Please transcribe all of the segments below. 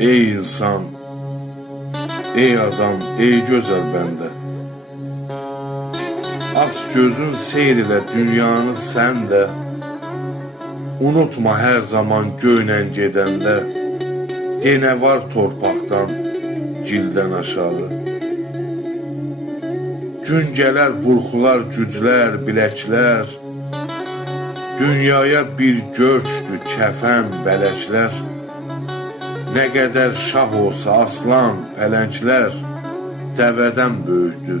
Ey insan, ey adam, ey gözəl bəndə. Aç gözün seyr elə dünyanı sən də. Unutma hər zaman göylə gedəndə. Yenə var torpaqdan, gildən aşağı. Gün gələr burxular, güclər, biləklər. Dünyaya bir göçdü, kəfən, bələklər. Nə qədər şah olsa aslan, pələnglər. Dəvədən böyükdü,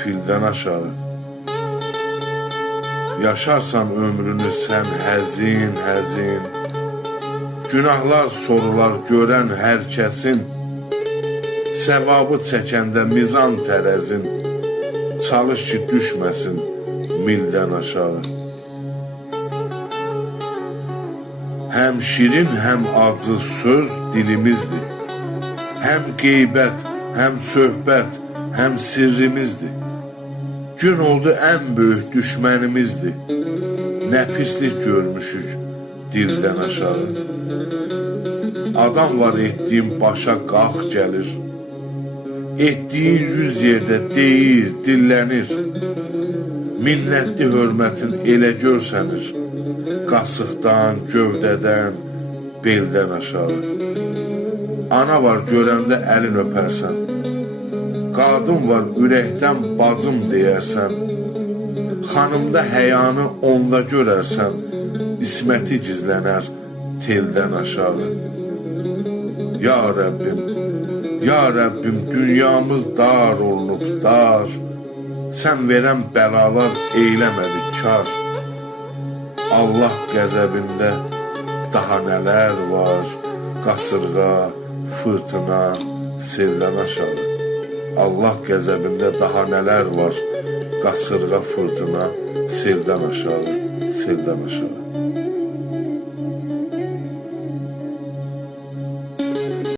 fildən aşağı. Yaşarsan ömrünü sən həzin, həzin. Günahlar sorular görən hər kəsin. Səvabı çəkəndə mizan tərəzin. Çalış ki düşməsin mildən aşağı. Həm şirin, həm acı söz dilimizdir. Həm qeybət, həm söhbət, həm sirrimizdir. Gün oldu ən böyük düşmənimizdir. Nə pislik görmüşük dildən aşağı. Adam var etdiyim başa qalx gəlir. Etdiyin yüz yerdə deyir, dillənir. Minnətli hörmətin elə görsənir. Qasıqdan, gövdədən, beldən aşağı. Ana var görəndə əlin öpərsən. Qadın var ürəkdən bacım deyərsən. Xanımda həyanı onda görərsən. İsməti gizlənər teldən aşağı. Ya Rəbbim, ya Rəbbim, dünyamız dar olunub, dar. Sən verən bəlalar eyləmədi kar. Allah qəzəbində daha nələr var. Qasırğa, fırtına, seldən aşağı. Allah qəzəbində daha nələr var. Qasırğa, fırtına, seldən aşağı, seldən aşağı.